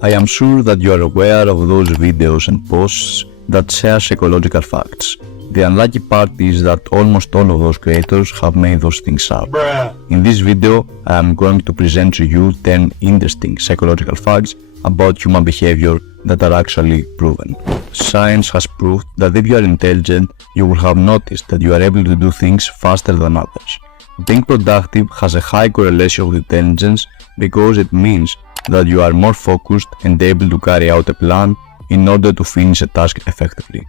I am sure that you are aware of those videos and posts that share psychological facts. The unlucky part is that almost all of those creators have made those things up. In this video, I am going to present to you 10 interesting psychological facts about human behavior that are actually proven. Science has proved that if you are intelligent, you will have noticed that you are able to do things faster than others. Being productive has a high correlation with intelligence because it means that you are more focused and able to carry out a plan in order to finish a task effectively.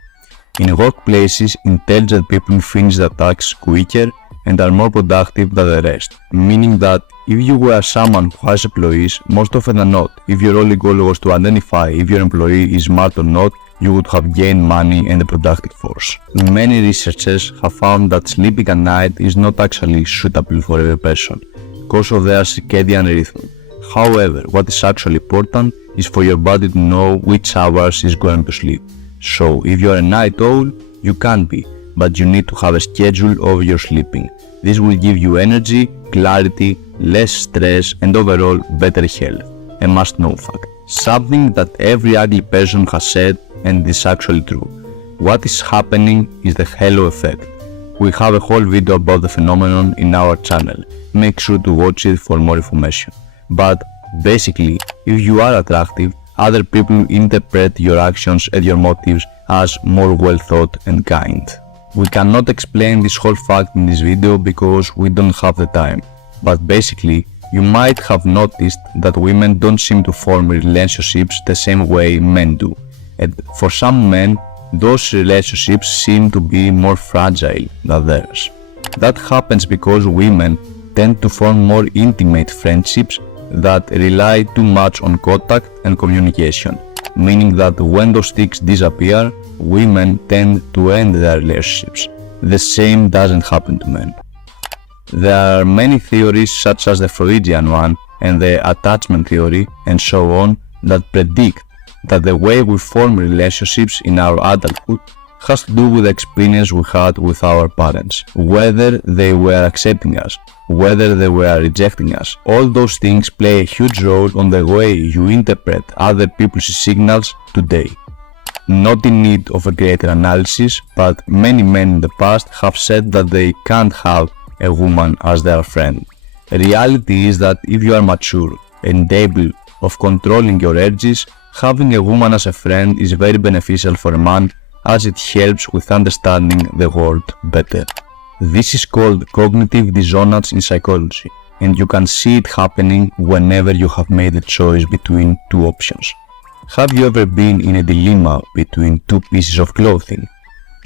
In workplaces, intelligent people finish their tasks quicker and are more productive than the rest, meaning that if you were someone who has employees, most often than not, if your only goal was to identify if your employee is smart or not, you would have gained money and a productive force. Many researchers have found that sleeping at night is not actually suitable for every person because of their circadian rhythm. However, what is actually important is for your body to know which hours is going to sleep. So, if you are a night owl, you can be, but you need to have a schedule of your sleeping. This will give you energy, clarity, less stress and overall better health. A must-know fact. Something that every ugly person has said and is actually true. What is happening is the halo effect. We have a whole video about the phenomenon in our channel. Make sure to watch it for more information. But basically, if you are attractive, other people interpret your actions and your motives as more well thought and kind. We cannot explain this whole fact in this video because we don't have the time. But basically, you might have noticed that women don't seem to form relationships the same way men do. And for some men, those relationships seem to be more fragile than theirs. That happens because women tend to form more intimate friendships that rely too much on contact and communication, meaning that when those sticks disappear, women tend to end their relationships. The same doesn't happen to men. There are many theories such as the Freudian one and the attachment theory and so on that predict that the way we form relationships in our adulthood has to do with the experience we had with our parents, whether they were accepting us, whether they were rejecting us. All those things play a huge role on the way you interpret other people's signals today. Not in need of a greater analysis, but many men in the past have said that they can't have a woman as their friend. Reality is that if you are mature and able of controlling your urges, having a woman as a friend is very beneficial for a man as it helps with understanding the world better. This is called cognitive dissonance in psychology, and you can see it happening whenever you have made a choice between two options. Have you ever been in a dilemma between two pieces of clothing?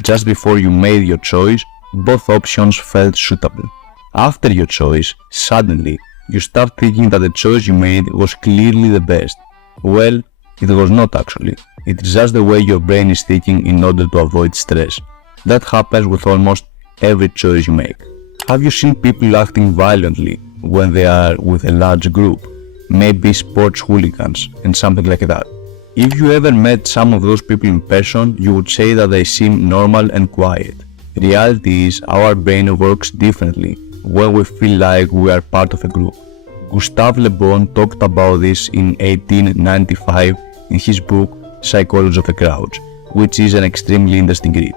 Just before you made your choice, both options felt suitable. After your choice, suddenly, you start thinking that the choice you made was clearly the best. Well, it was not actually. It's just the way your brain is thinking in order to avoid stress. That happens with almost every choice you make. Have you seen people acting violently when they are with a large group? Maybe sports hooligans and something like that. If you ever met some of those people in person, you would say that they seem normal and quiet. Reality is our brain works differently when we feel like we are part of a group. Gustave Le Bon talked about this in 1895 in his book Psychologist of the Crowds, which is an extremely interesting read.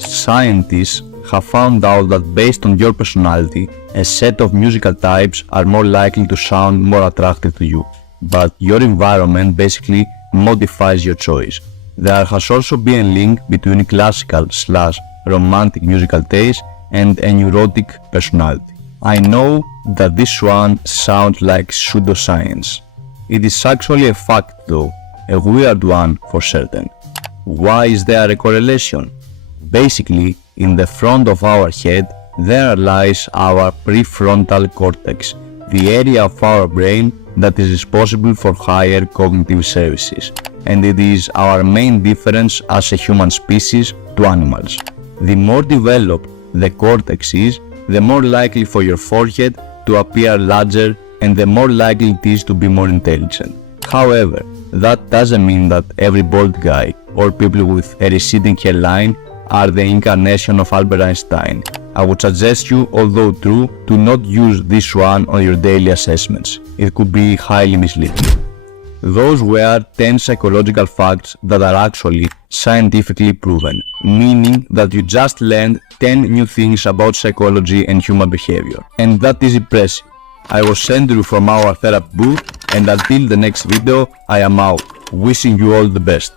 Scientists have found out that based on your personality, a set of musical types are more likely to sound more attractive to you, but your environment basically modifies your choice. There has also been a link between classical/romantic musical taste and a neurotic personality. I know that this one sounds like pseudoscience. It is actually a fact though, a weird one for certain. Why is there a correlation? Basically, in the front of our head, there lies our prefrontal cortex, the area of our brain that is responsible for higher cognitive services, and it is our main difference as a human species to animals. The more developed the cortex is, the more likely for your forehead to appear larger and the more likely it is to be more intelligent. However, that doesn't mean that every bald guy or people with a receding hairline are the incarnation of Albert Einstein. I would suggest you, although true, to not use this one on your daily assessments. It could be highly misleading. Those were 10 psychological facts that are actually scientifically proven, meaning that you just learned 10 new things about psychology and human behavior. And that is impressive. I was Andrew from our therapy booth, and until the next video, I am out. Wishing you all the best.